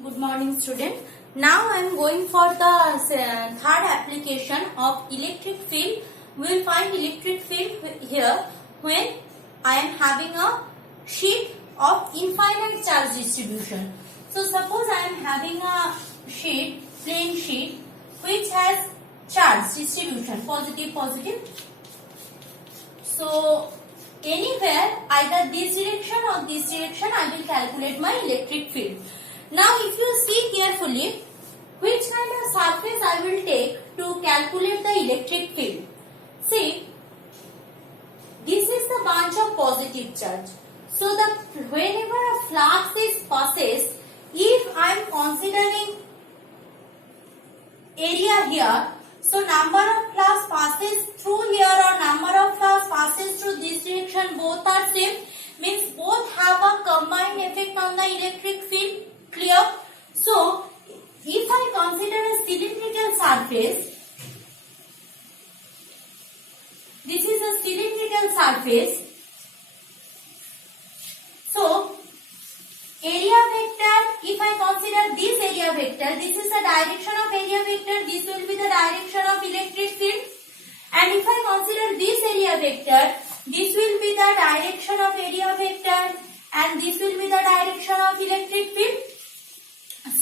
Good morning, student. Now I am going for the third application of electric field. We will find electric field here when I am having a sheet of infinite charge distribution. So suppose I am having a sheet, plain sheet, which has charge distribution, positive, positive. So anywhere, either this direction or this direction, I will calculate my electric field. Now if you see carefully, which kind of surface I will take to calculate the electric field. See, this is the bunch of positive charge. So whenever a flux is passes, if I am considering area here, so number of flux passes through here or number of flux passes through this direction, both are same, means both have a combined effect on the electric field. Clear? So if I consider a cylindrical surface, this is a cylindrical surface. So area vector, if I consider this area vector, this is the direction of area vector, this will be the direction of electric field. And if I consider this area vector, this will be the direction of area vector and this will be the direction of electric field.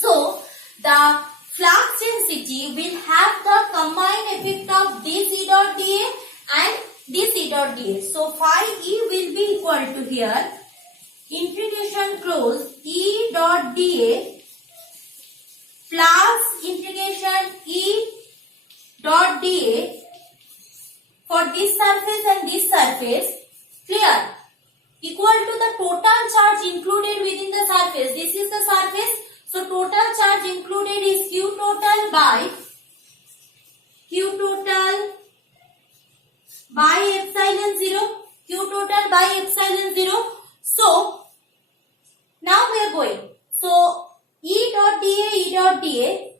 So the flux density will have the combined effect of this E dot dA and this E dot dA. So phi E will be equal to here integration close E dot dA plus integration E dot dA for this surface and this surface. Clear? Equal to the total charge included within the surface. This is the surface. So total charge included is Q total by epsilon 0. Q total by epsilon 0. So now we are going. So E dot dA.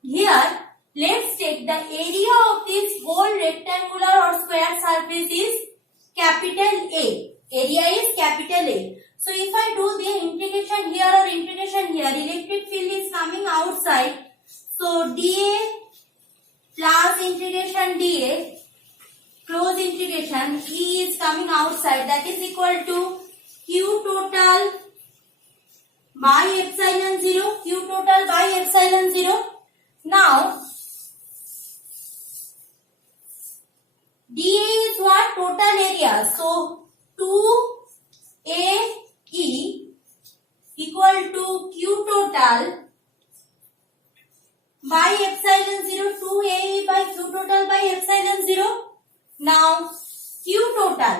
Here let's take the area of this whole rectangular or square surface is capital A. Area is capital A. So if I do the integration here or integration here, electric field is coming outside. So dA plus integration dA, close integration, E is coming outside, that is equal to Q total by epsilon 0, Q total by epsilon 0. Now dA is what? Total area. So 2A E equal to Q total by epsilon 0, 2A by Q total by epsilon 0. Now Q total,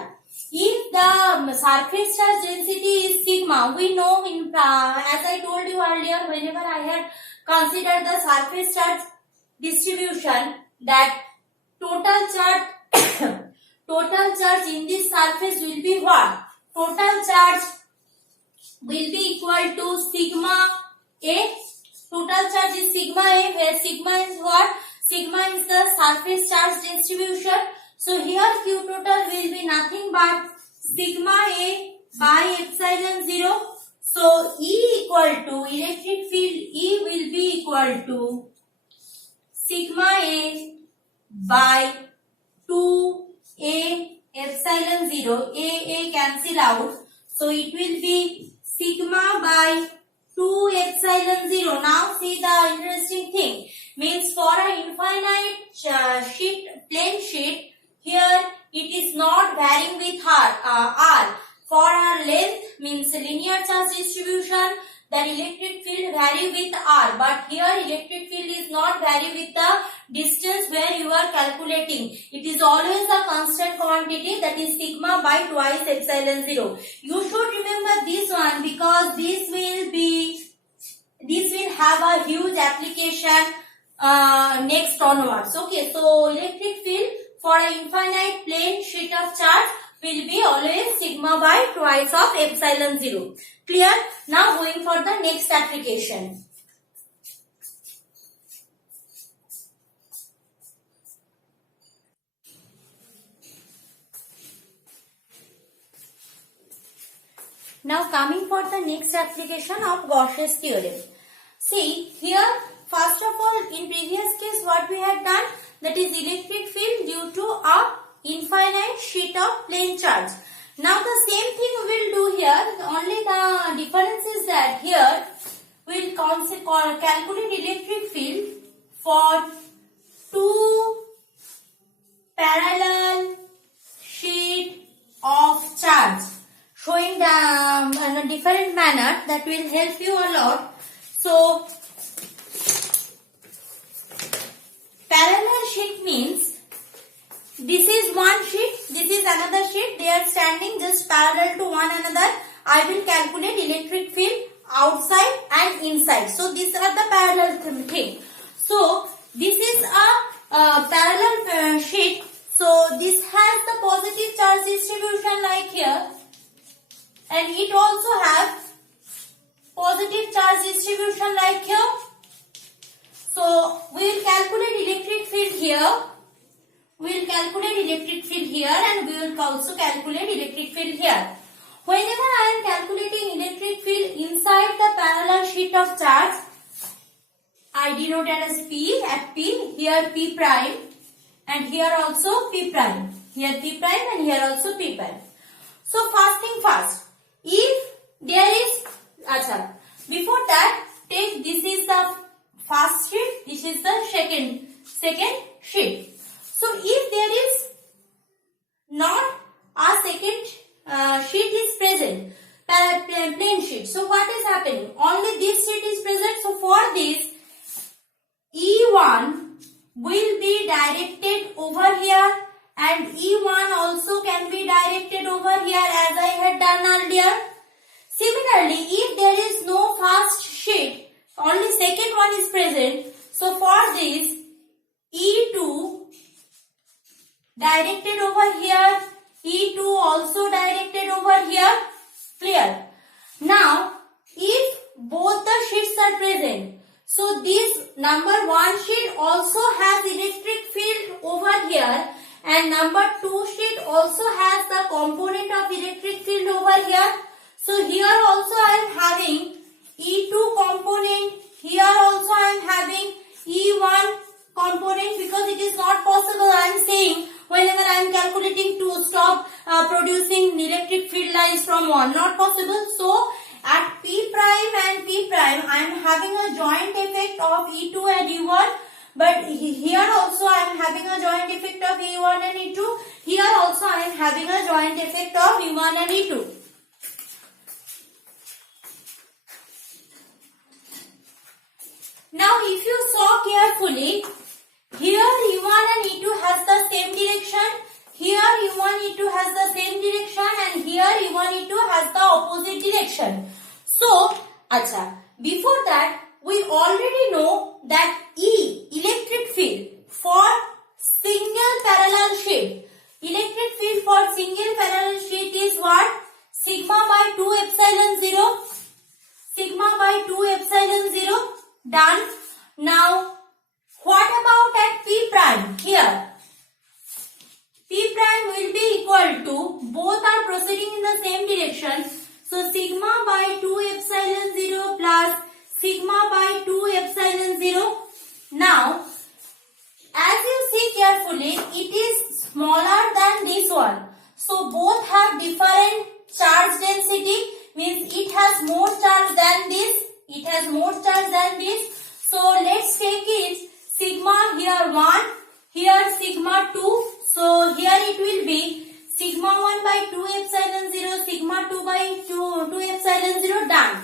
if the surface charge density is sigma, we know in as I told you earlier, whenever I had considered the surface charge distribution, that total charge in this surface will be what? Total charge will be equal to sigma A. Total charge is sigma A, where sigma is what? Sigma is the surface charge distribution. So here Q total will be nothing but sigma A by epsilon 0. So E equal to electric field, E will be equal to sigma A by 2A epsilon 0. A cancel out. So it will be sigma by 2 epsilon 0. Now see the interesting thing. Means for an infinite plain sheet, here it is not varying with R. For our length, means linear charge distribution, the electric field vary with R. But here electric field is not vary with the distance where you are calculating. It is always a constant quantity, that is sigma by twice epsilon 0. You should remember this one because this will have a huge application next onwards. Okay, so electric field for an infinite plain sheet of charge will be always sigma by twice of epsilon 0. Clear? Now going for the next application. Now coming for the next application of Gauss's theorem. See here, first of all, in previous case what we had done, that is electric field due to a infinite sheet of plain charge. Now the same thing we will do here, only the difference is that here we will calculate electric field for two parallel sheet of charge, showing the in a different manner that will help you a lot. So parallel sheet means this is one sheet, this is another sheet, they are standing just parallel to one another. I will calculate electric field outside and inside. So these are the parallel thing. So this is a parallel sheet. So this has the positive charge distribution like here, and it also has positive charge distribution like here. So we will calculate electric field here. We will calculate electric field here, and we will also calculate electric field here. Whenever I am calculating electric field inside the parallel sheet of charge, I denote it as P at P, here P prime, and here also P prime. Here P prime and here also P prime. So first thing first, if there is, before that, take this is the first sheet, this is the second sheet. So if there is not a second sheet is present, plain sheet. So what is happening? Only this sheet is present. So for this, E1 will be directed over here, and E1 also can be directed over here as I had done earlier. Similarly, if there is no first sheet, only second one is present. So for this, E2 directed over here, E2 also directed over here. Clear? Now, if both the sheets are present, so this number 1 sheet also has electric field over here, and number 2 sheet also has the component of electric field over here. So here also I am having E2 component, here also I am having E1 component, because it is not possible, I am saying, whenever I am calculating to stop producing electric field lines from one, not possible. So at P prime and P prime, I am having a joint effect of E2 and E1. But here also I am having a joint effect of E1 and E2. Here also I am having a joint effect of E1 and E2. Now if you saw carefully, here E1 and E2 has the same direction, here E1 E2 has the same direction, and here E1 E2 has the opposite direction. So, before that, we already know that electric field for single parallel sheet. Electric field for single parallel sheet is what? Sigma by 2 epsilon 0. Sigma by 2 epsilon 0. Done. Now, what about at P prime? Here, P prime will be equal to, both are proceeding in the same direction. So, sigma by 2 epsilon 0 plus sigma by 2 epsilon 0. Now, as you see carefully, it is smaller than this one. So, both have different charge density, means it has more charge than this. It has more charge than this. So, let's take it sigma here 1, here sigma 2. So, here it will be sigma 1 by 2 epsilon 0, sigma 2 by 2 epsilon 0, done.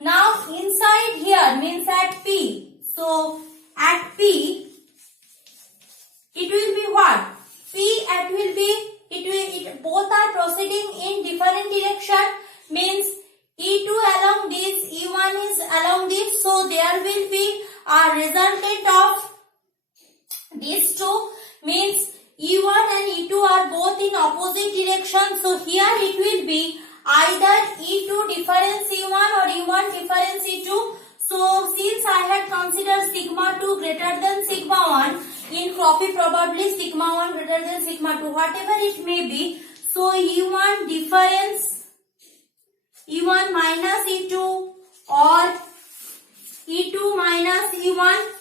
Now, inside here means at P. So, at P, it will be what? P at will be, both are proceeding in different direction, means E2 along this, E1 is along this. So, there will be a resultant of these two, means E1 and E2 are both in opposite direction. So, here it will be either E2 difference E1 or E1 difference E2. So, since I had considered sigma 2 greater than sigma 1, in copy probably sigma 1 greater than sigma 2, whatever it may be. So, E1 difference E1 minus E2 or E2 minus E1.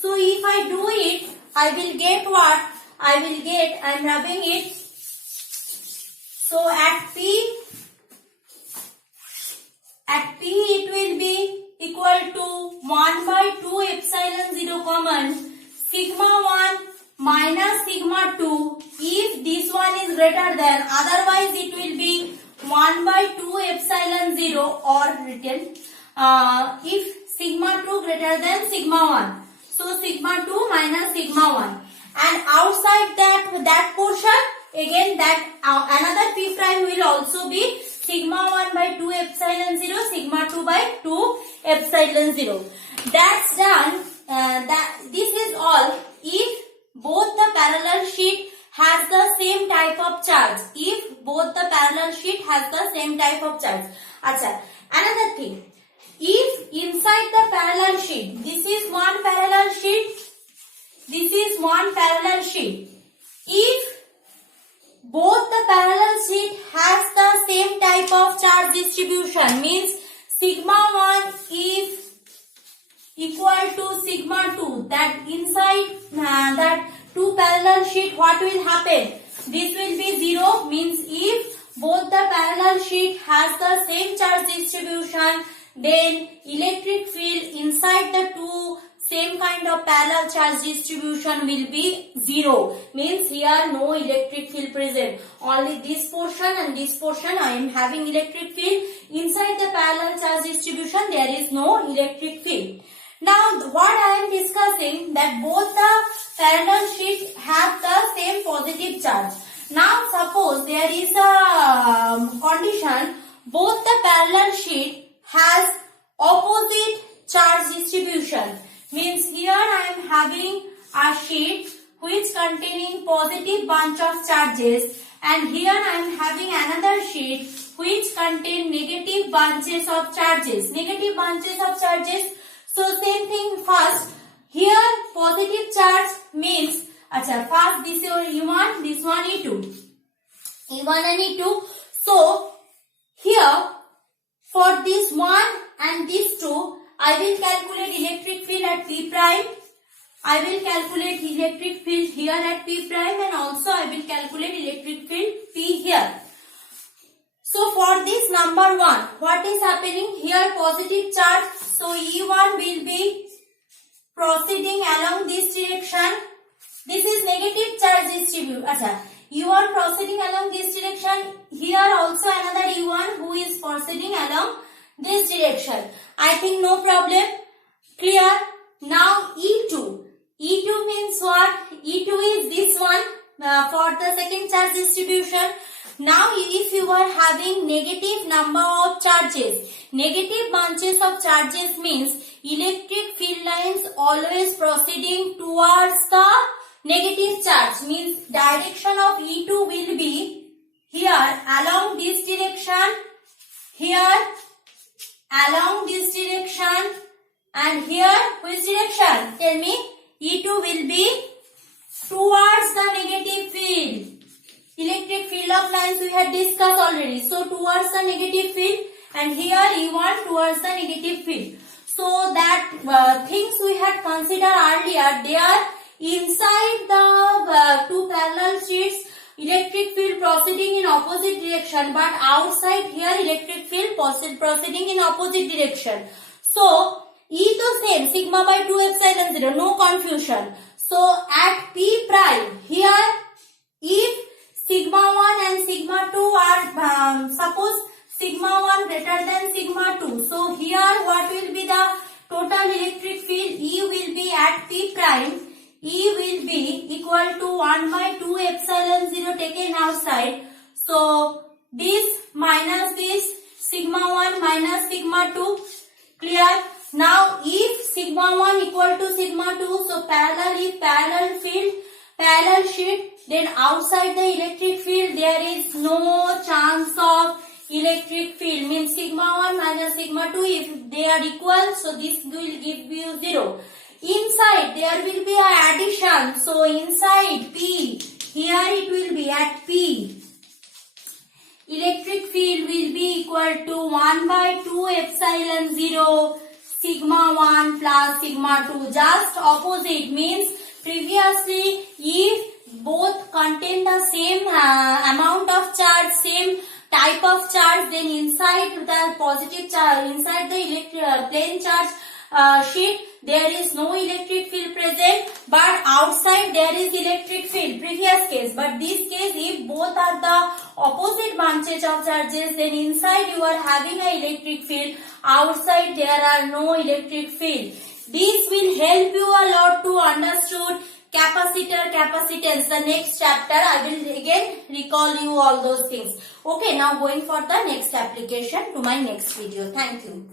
So if I do it, I will get what? I will get, I am rubbing it. So at P it will be equal to 1 by 2 epsilon 0 common sigma 1 minus sigma 2 if this one is greater than, otherwise it will be 1 by 2 epsilon 0 or written if sigma 2 greater than sigma 1. So sigma 2 minus sigma 1, and outside that portion again that another P prime will also be sigma 1 by 2 epsilon 0, sigma 2 by 2 epsilon 0. That's done. This is all if both the parallel sheet has the same type of charge. If both the parallel sheet has the same type of charge. Acha, another thing. If inside the parallel sheet, this is one parallel sheet, this is one parallel sheet. If both the parallel sheet has the same type of charge distribution, means sigma 1 is equal to sigma 2, that inside that two parallel sheet, what will happen? This will be 0, means if both the parallel sheet has the same charge distribution, then electric field inside the two same kind of parallel charge distribution will be 0. Means here no electric field present. Only this portion and this portion I am having electric field. Inside the parallel charge distribution there is no electric field. Now what I am discussing, that both the parallel sheets have the same positive charge. Now suppose there is a condition, both the parallel sheet has opposite charge distribution. Means here I am having a sheet which containing positive bunch of charges, and here I am having another sheet which contain negative bunches of charges. Negative bunches of charges. So same thing first. Here positive charge means, first this is your E1, this one E2. E1 and E2. So here for this one and this two, I will calculate electric field at P prime. I will calculate electric field here at P prime, and also I will calculate electric field P here. So for this number 1, what is happening here? Positive charge. So E1 will be proceeding along this direction. This is negative charge distribution. E1 proceeding along this direction. Here also another E1 who is proceeding along this direction. I think no problem. Clear? Now E2. E2 means what? E2 is this one for the second charge distribution. Now if you are having negative number of charges, negative bunches of charges means electric field lines always proceeding towards the negative charge, means direction of E2 will be here along this direction, here along this direction, and here which direction? Tell me. E2 will be towards the negative field. Electric field of lines we had discussed already. So towards the negative field, and here E1 towards the negative field. So that things we had considered earlier, they are inside the two parallel sheets, electric field proceeding in opposite direction, but outside here electric field proceeding in opposite direction. So E to same, sigma by 2 epsilon 0, no confusion. So at P prime, here if sigma 1 and sigma 2 are, suppose sigma 1 greater than sigma 2. So here what will be the total electric field? E will be at P prime, E will be equal to 1 by 2 epsilon 0 taken outside. So this minus this, sigma 1 minus sigma 2. Clear? Now if sigma 1 equal to sigma 2, so parallel field, parallel sheet, then outside the electric field there is no chance of electric field, means sigma 1 minus sigma 2, if they are equal, so this will give you 0. Inside there will be an addition, so inside P, here it will be at P. electric field will be equal to 1 by 2 epsilon 0 sigma 1 plus sigma 2. Just opposite means previously if both contain the same amount of charge, same type of charge, then inside the positive charge, inside the plain charge sheet, there is no electric field present, but outside there is electric field, previous case. But this case, if both are the opposite bunches of charges, then inside you are having an electric field, outside there are no electric field. This will help you a lot to understand capacitor, capacitance. The next chapter I will again recall you all those things. Okay, now going for the next application to my next video. Thank you.